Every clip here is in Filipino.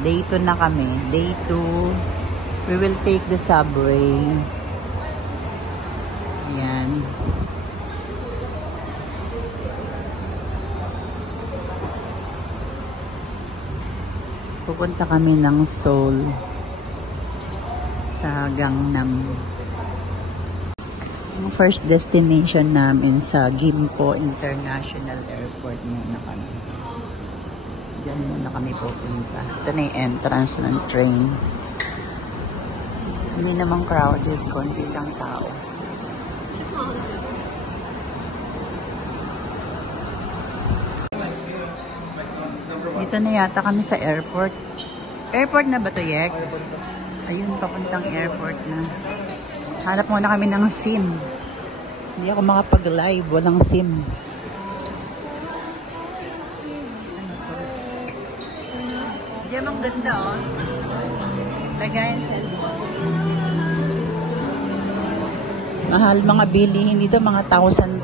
Day 2 na kami. Day 2. We will take the subway. Ayan. Pupunta kami ng Seoul sa Gangnam. Ang first destination namin sa Gimpo International Airport muna kami. Diyan muna kami pupunta. Ito na yung entrance ng train. Hindi naman crowded, konti lang tao. Dito na yata kami sa airport. Airport na ba to, Yek? Ayun, papuntang airport na. Hanap muna kami ng SIM. Hindi ako makapag-live, walang SIM. Diyan ang ganda, oh. Lagayan sa mahal mga bilihin dito, mga 1,000.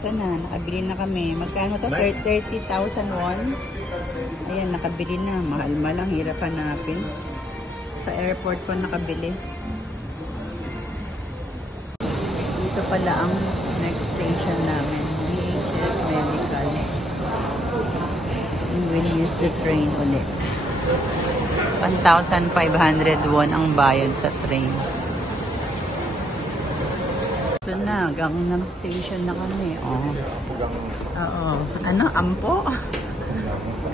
Ito na, nakabili na kami. Magkano to? 30,000 won. Ayan, nakabili na. Mahal-mahal, hirap hanapin. Sa airport ko nakabili. Dito pala ang next station namin. VHS Medical. And we'll use the train ulit. 1,500 won ang bayad sa train. Ito na, Gangnam Station na kami. Oh. Oo. Ano? Ampo?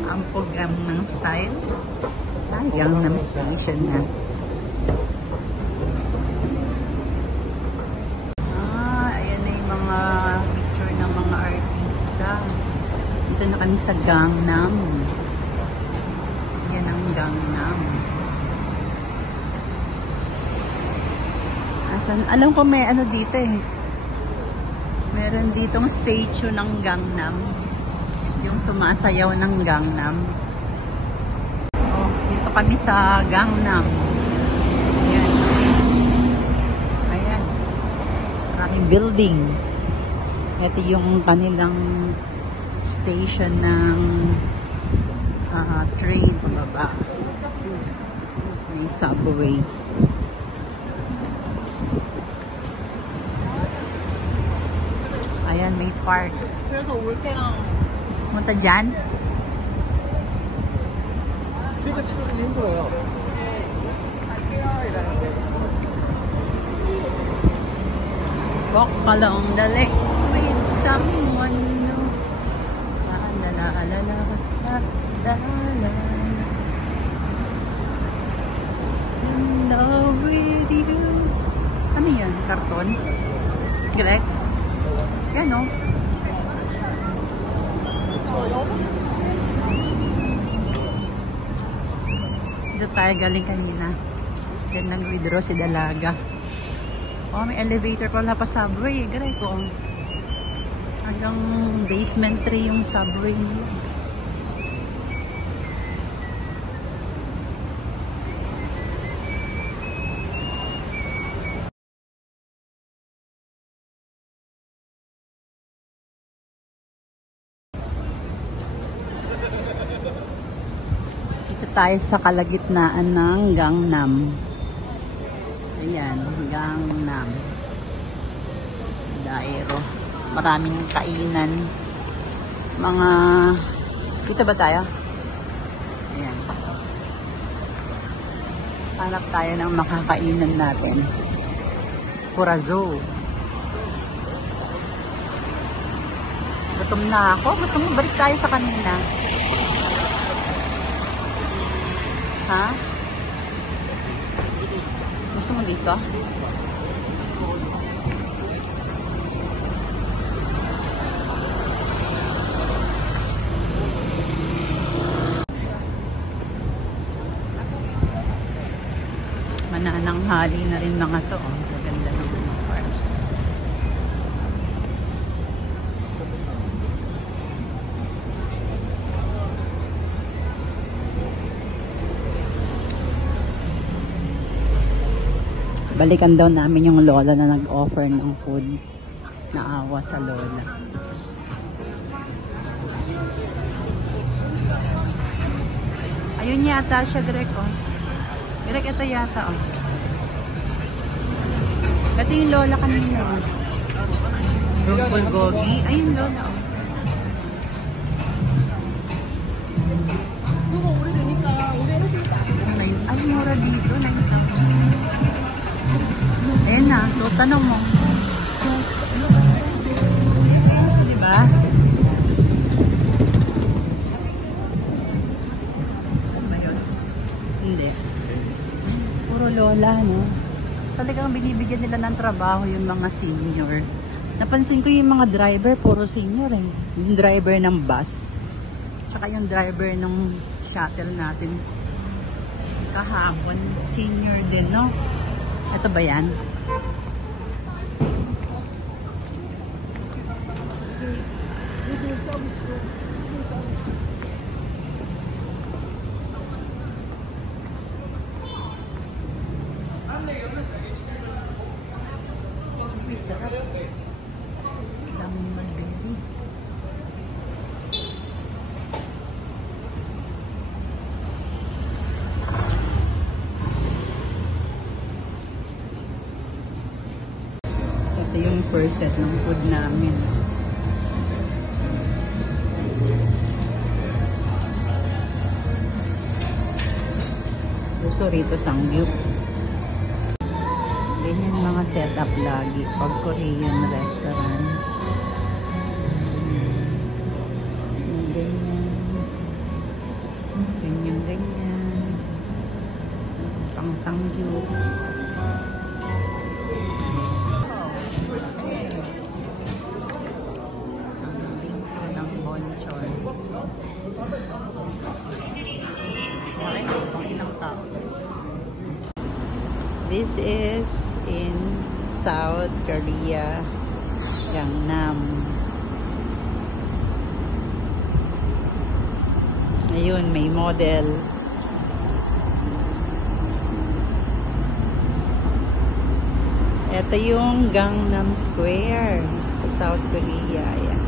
Ampo Gangnam Style? Ah, Gangnam Station na. Ah, ayan na yung mga picture ng mga artista. Dito na kami sa Gangnam. Yan ang Gangnam. Alam ko may ano dito eh. Meron ditong statue ng Gangnam. Yung sumasayaw ng Gangnam. Oh, dito kami sa Gangnam. Ayan. Ayan. Maraming building. Ito yung kanilang station ng train pababa. May subway. Ayan, may park. Punta dyan? Walk along the lake with someone new. La la la la la la la. In love with you. Ano yan? Karton? Greg? Yan o. Dito tayo galing kanina. Yan nag-withdraw si Dalaga. Oh, may elevator pala pa subway. Garay ko. Hanggang basement 3 yung subway nila. Tayo sa kalagitnaan ng Gangnam. Ayan, Gangnam. Dairo. Maraming kainan. Mga... Dito ba tayo? Ayan. Hanap tayo ng makakainan natin. Purazo. Gutom na ako. Gusto mo balik tayo sa kanina? Ha? Gusto mo dito? Manananghali na rin mga to. Oh. Maganda ng mga farms. Balikan daw namin yung lola na nag-offer ng food. Naawa sa lola. Ayun yata siya, Greg, oh. Greg, ito yata, oh. Ito yung lola kanina, oh. Bulgogi. Ayun, lola, oh. Ay, mura dito. 9,000. Ayan na. So, tanong mo. Diba? Hindi. Puro lola, no? Talagang binibigyan nila ng trabaho yung mga senior. Napansin ko yung mga driver, puro senior eh. Yung driver ng bus. Tsaka yung driver ng shuttle natin. Kahapon, senior din, no? Ito ba yan? Daming mulberry. Ito yung first set ng food namin. Gusto rito Sangyup. Ganyan mga setup lagi pag Korean restaurant. Ganyan. Ganyan, ganyan. Pang Sangyup. Ang bingso ng bonchon. Okay, pang ilang tao. This is in South Korea, Gangnam. Ayun, may model. Ito yung Gangnam Square sa South Korea. Ayan.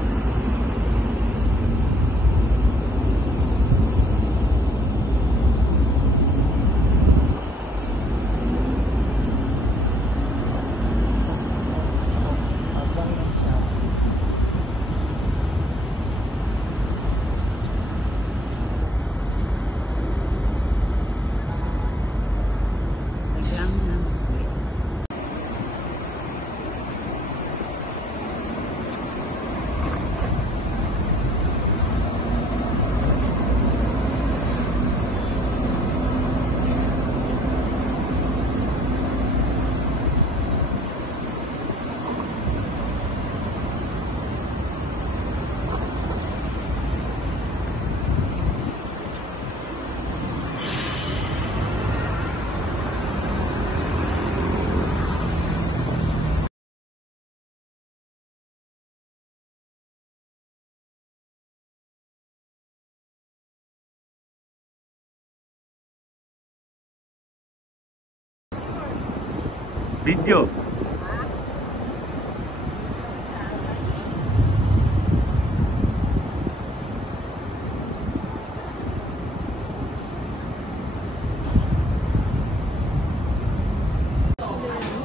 Video.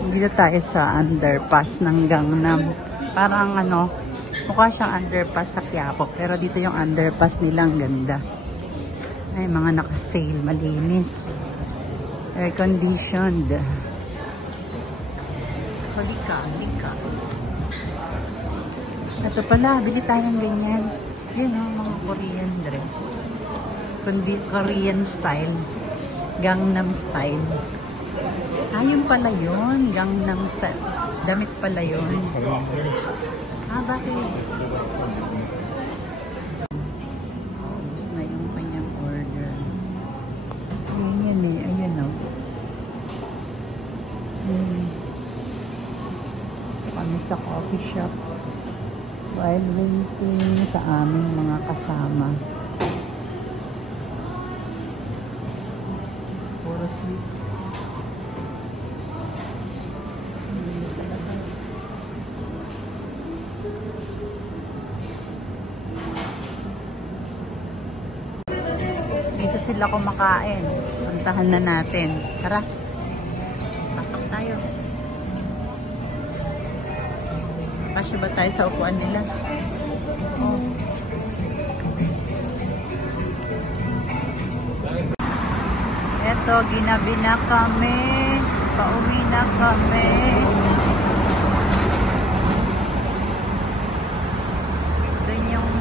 Dito tayo sa underpass ng Gangnam. Parang ano, mukha siyang underpass sa Quiapo. Pero dito yung underpass nilang ganda. Ay, mga naka-sale, malinis. Air conditioned. Halika, halika. Ito pala, bili tayong ganyan. Yun o, mga Korean dress. Kundi Korean style. Gangnam style. Ayun pala yun. Gangnam style. Damit pala yun. Bakit? Ubus na yung kanyang order. Ayan eh. Ayan o. Kami sa coffee shop. While waiting sa aming mga kasama. Puro sweets. Sa labas. Dito sila kumakain. Puntahan na natin. Tara. Pasok tayo. Kasya ba tayo sa upuan nila? Oh. Eto, ginabi na kami. Pauwi na kami. Doon yung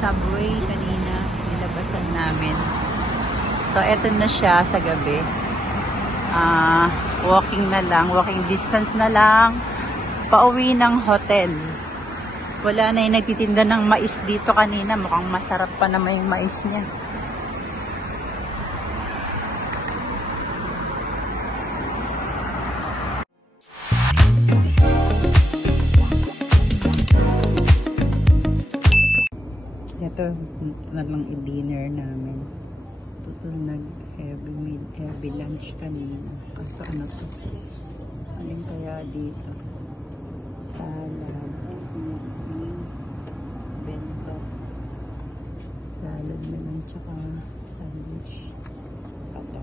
subway kanina. Nilabasan namin. So, eto na siya sa gabi. Walking na lang. Walking distance na lang. Pauwi ng hotel. Wala na yung nagtitinda ng mais dito kanina. Mukhang masarap pa naman yung mais niya. Ito na lang i-dinner namin. Ito nag-heavy lunch kanina. Kaso ano to? Alin kaya dito? Salad. Bento. Salad na lang tsaka sandwich. Ito.